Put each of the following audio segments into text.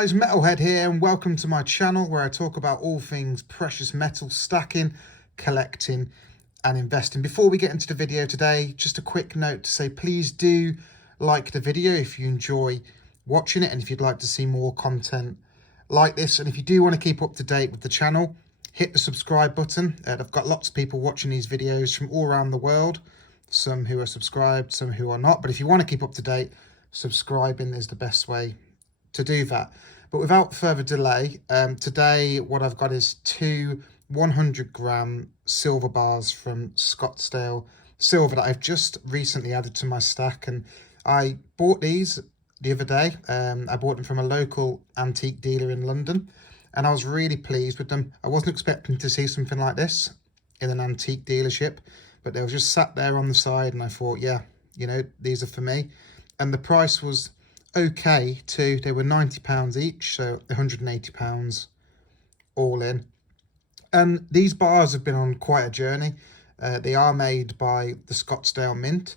guys, Metalhead here, and welcome to my channel where I talk about all things precious metal stacking, collecting and investing. Before we get into the video today, just a quick note to say please do like the video if you enjoy watching it and if you'd like to see more content like this. And if you do want to keep up to date with the channel, hit the subscribe button. I've got lots of people watching these videos from all around the world, some who are subscribed, some who are not. But if you want to keep up to date, subscribing is the best way to do that. But without further delay, today what I've got is two 100-gram silver bars from Scottsdale Silver that I've just recently added to my stack, and I bought these the other day. I bought them from a local antique dealer in London, and I was really pleased with them. I wasn't expecting to see something like this in an antique dealership, but they were just sat there on the side, and I thought, yeah, you know, these are for me. And the price was okay too. They were £90 each, so £180 all in. And these bars have been on quite a journey. They are made by the Scottsdale Mint,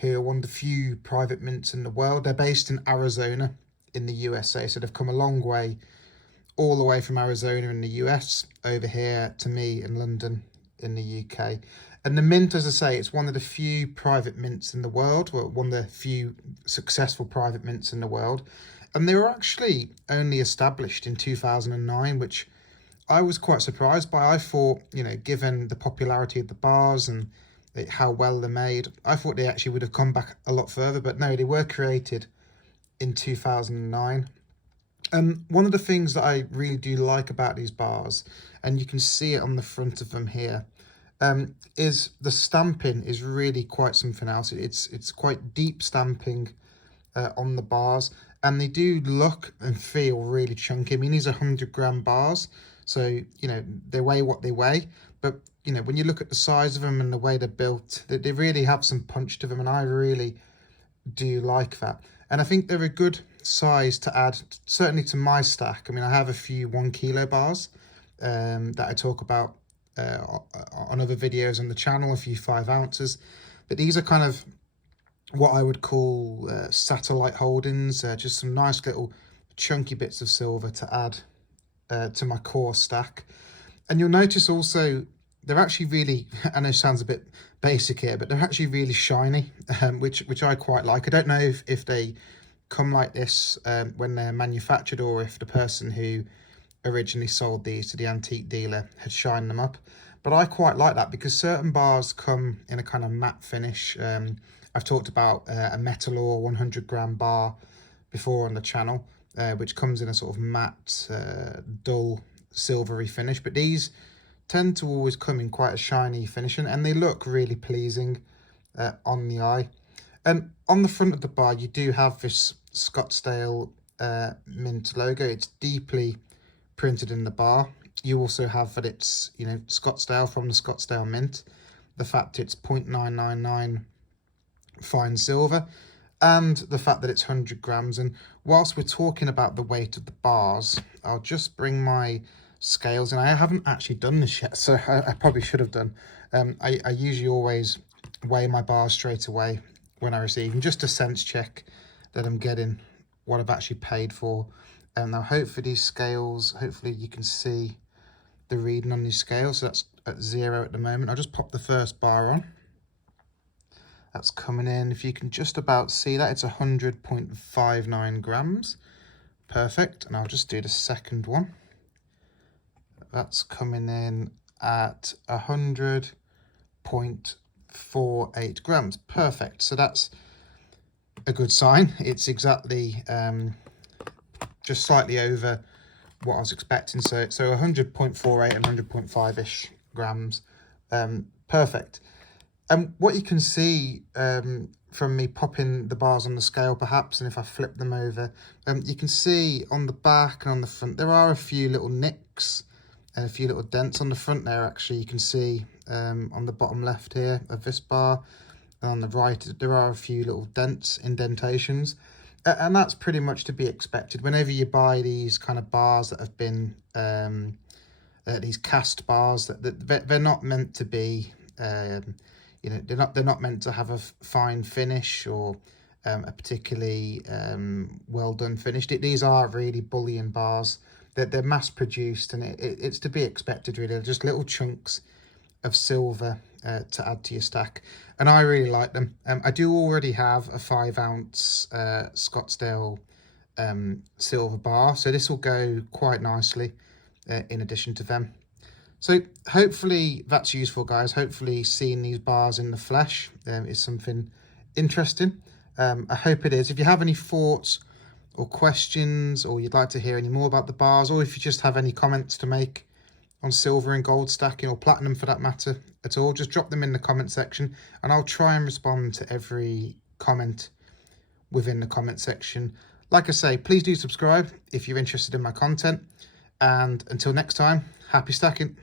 who are one of the few private mints in the world. They're based in Arizona in the USA, so they've come a long way, all the way from Arizona in the US over here to me in London in the UK. And the mint, as I say, it's one of the few private mints in the world, well, one of the few successful private mints in the world. And they were actually only established in 2009, which I was quite surprised by. I thought, you know, given the popularity of the bars and how well they're made, I thought they actually would have come back a lot further. But no, they were created in 2009. And one of the things that I really do like about these bars, and you can see it on the front of them here, is the stamping is really quite something else. It's quite deep stamping on the bars, and they do look and feel really chunky. I mean, these are 100-gram bars, so, you know, they weigh what they weigh, but, you know, when you look at the size of them and the way they're built, they really have some punch to them, and I really do like that. And I think they're a good size to add, certainly to my stack. I mean, I have a few 1 kilo bars that I talk about on other videos on the channel, a few 5 ounces, but these are kind of what I would call satellite holdings, just some nice little chunky bits of silver to add to my core stack. And you'll notice also they're actually really, I know it sounds a bit basic here, but they're actually really shiny, which I quite like. I don't know if they come like this when they're manufactured, or if the person who originally sold these to the antique dealer had shined them up, but I quite like that because certain bars come in a kind of matte finish. I've talked about a Metal Ore 100-gram bar before on the channel, which comes in a sort of matte, dull, silvery finish, but these tend to always come in quite a shiny finish, and they look really pleasing on the eye. And on the front of the bar, you do have this Scottsdale Mint logo. It's deeply printed in the bar. You also have that it's, you know, Scottsdale from the Scottsdale Mint, the fact it's 0.999 fine silver, and the fact that it's 100 grams. And whilst we're talking about the weight of the bars, I'll just bring my scales, and I haven't actually done this yet, so I probably should have done. I usually always weigh my bars straight away when I receive them, just to sense check that I'm getting what I've actually paid for. Now hopefully these scales, hopefully you can see the reading on these scales. So that's at 0 at the moment. I'll just pop the first bar on. That's coming in, if you can just about see that, it's 100.59 grams. Perfect. And I'll just do the second one. That's coming in at 100.48 grams. Perfect. So that's a good sign. It's exactly just slightly over what I was expecting. So 100.48 and 100.5-ish grams. Perfect. And what you can see from me popping the bars on the scale perhaps, and if I flip them over, you can see on the back and on the front there are a few little nicks and a few little dents on the front there. Actually, you can see on the bottom left here of this bar, and on the right there are a few little dents, indentations, and that's pretty much to be expected whenever you buy these kind of bars that have been these cast bars, that they're not meant to be you know, they're not meant to have a fine finish or a particularly well done finish. These are really bullion bars. They're mass produced, and it's to be expected really. They're just little chunks of silver to add to your stack, and I really like them. I do already have a 5-ounce Scottsdale silver bar, so this will go quite nicely in addition to them. So hopefully that's useful, guys. Hopefully seeing these bars in the flesh is something interesting. I hope it is. If you have any thoughts or questions, or you'd like to hear any more about the bars, or if you just have any comments to make on silver and gold stacking, or platinum for that matter at all, just drop them in the comment section, and I'll try and respond to every comment within the comment section. Like I say, please do subscribe if you're interested in my content, and until next time, happy stacking.